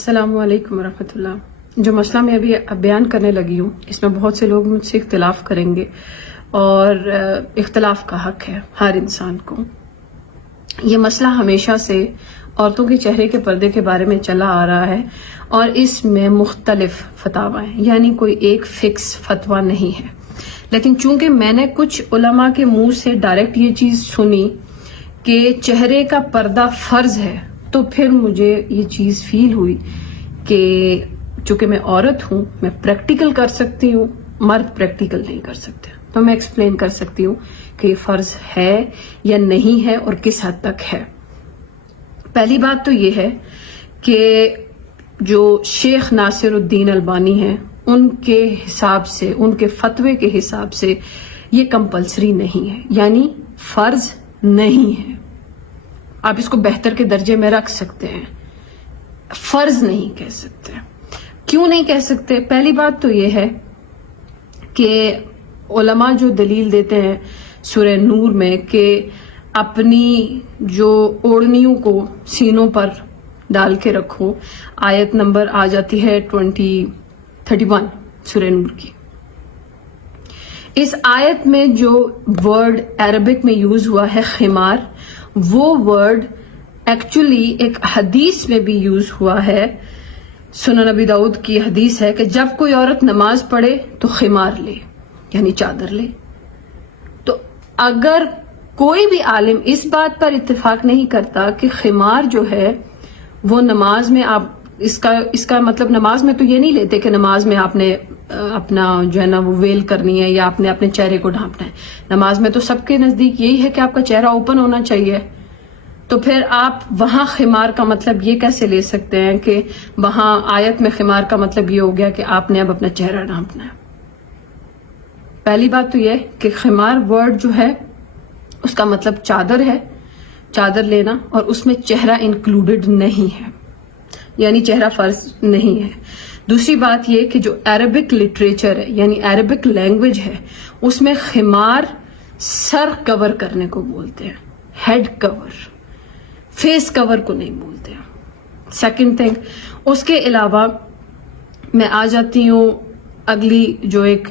السلام علیکم ورحمۃ اللہ۔ جو مسئلہ میں ابھی بیان کرنے لگی ہوں اس میں بہت سے لوگ مجھ سے اختلاف کریں گے اور اختلاف کا حق ہے ہر انسان کو۔ یہ مسئلہ ہمیشہ سے عورتوں کے چہرے کے پردے کے بارے میں چلا آ رہا ہے اور اس میں مختلف فتاوی ہیں، یعنی کوئی ایک فکس فتویٰ نہیں ہے، لیکن چونکہ میں نے کچھ علماء کے منہ سے ڈائریکٹ یہ چیز سنی کہ چہرے کا پردہ فرض ہے، تو پھر مجھے یہ چیز فیل ہوئی کہ چونکہ میں عورت ہوں میں پریکٹیکل کر سکتی ہوں، مرد پریکٹیکل نہیں کر سکتے، تو میں ایکسپلین کر سکتی ہوں کہ یہ فرض ہے یا نہیں ہے اور کس حد تک ہے۔ پہلی بات تو یہ ہے کہ جو شیخ ناصر الدین البانی ہیں ان کے حساب سے، ان کے فتوے کے حساب سے یہ کمپلسری نہیں ہے، یعنی فرض نہیں ہے۔ آپ اس کو بہتر کے درجے میں رکھ سکتے ہیں، فرض نہیں کہہ سکتے۔ کیوں نہیں کہہ سکتے؟ پہلی بات تو یہ ہے کہ علماء جو دلیل دیتے ہیں سورہ نور میں کہ اپنی جو اوڑھنیوں کو سینوں پر ڈال کے رکھو، آیت نمبر آ جاتی ہے 31 سورہ نور کی۔ اس آیت میں جو ورڈ عربک میں یوز ہوا ہے خمار، وہ ورڈ ایکچولی ایک حدیث میں بھی یوز ہوا ہے۔ سنن نبی داؤد کی حدیث ہے کہ جب کوئی عورت نماز پڑھے تو خمار لے، یعنی چادر لے۔ تو اگر کوئی بھی عالم اس بات پر اتفاق نہیں کرتا کہ خمار جو ہے وہ نماز میں آپ اس کا مطلب نماز میں تو یہ نہیں لیتے کہ نماز میں آپ نے اپنا جو ہے نا وہ ویل کرنی ہے یا آپ نے اپنے چہرے کو ڈھانپنا ہے۔ نماز میں تو سب کے نزدیک یہی ہے کہ آپ کا چہرہ اوپن ہونا چاہیے، تو پھر آپ وہاں خمار کا مطلب یہ کیسے لے سکتے ہیں کہ وہاں آیت میں خمار کا مطلب یہ ہو گیا کہ آپ نے اب اپنا چہرہ ڈھانپنا ہے۔ پہلی بات تو یہ کہ خمار ورڈ جو ہے اس کا مطلب چادر ہے، چادر لینا، اور اس میں چہرہ انکلوڈڈ نہیں ہے، یعنی چہرہ فرض نہیں ہے۔ دوسری بات یہ کہ جو عربک لٹریچر ہے، یعنی عربک لینگویج ہے، اس میں خمار سر کور کرنے کو بولتے ہیں، ہیڈ کور، فیس کور کو نہیں بولتے ہیں۔ سیکنڈ تھنگ، اس کے علاوہ میں آ جاتی ہوں اگلی جو ایک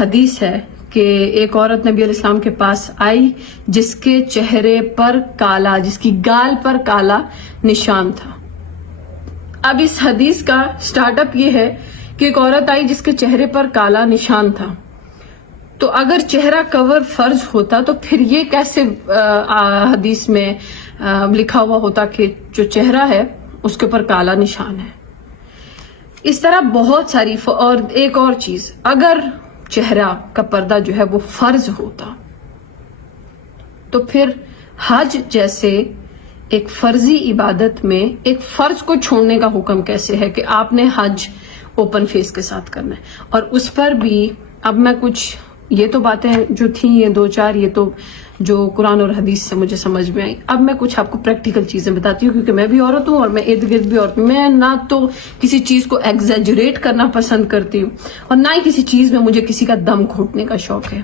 حدیث ہے کہ ایک عورت نبی علیہ السلام کے پاس آئی جس کے چہرے پر کالا، جس کی گال پر کالا نشان تھا۔ اب اس حدیث کا سٹارٹ اپ یہ ہے کہ ایک عورت آئی جس کے چہرے پر کالا نشان تھا، تو اگر چہرہ کور فرض ہوتا تو پھر یہ کیسے حدیث میں لکھا ہوا ہوتا کہ جو چہرہ ہے اس کے اوپر کالا نشان ہے؟ اس طرح بہت ساری اور ایک اور چیز، اگر چہرہ کا پردہ جو ہے وہ فرض ہوتا تو پھر حج جیسے ایک فرضی عبادت میں ایک فرض کو چھوڑنے کا حکم کیسے ہے کہ آپ نے حج اوپن فیس کے ساتھ کرنا ہے؟ اور اس پر بھی اب میں کچھ یہ تو باتیں جو تھیں یہ دو چار یہ تو جو قرآن اور حدیث سے مجھے سمجھ میں آئی، اب میں کچھ آپ کو پریکٹیکل چیزیں بتاتی ہوں کیونکہ میں بھی عورت ہوں اور میں ارد گرد بھی عورت ہوں۔ میں نہ تو کسی چیز کو ایگزیجریٹ کرنا پسند کرتی ہوں اور نہ ہی کسی چیز میں مجھے کسی کا دم گھوٹنے کا شوق ہے۔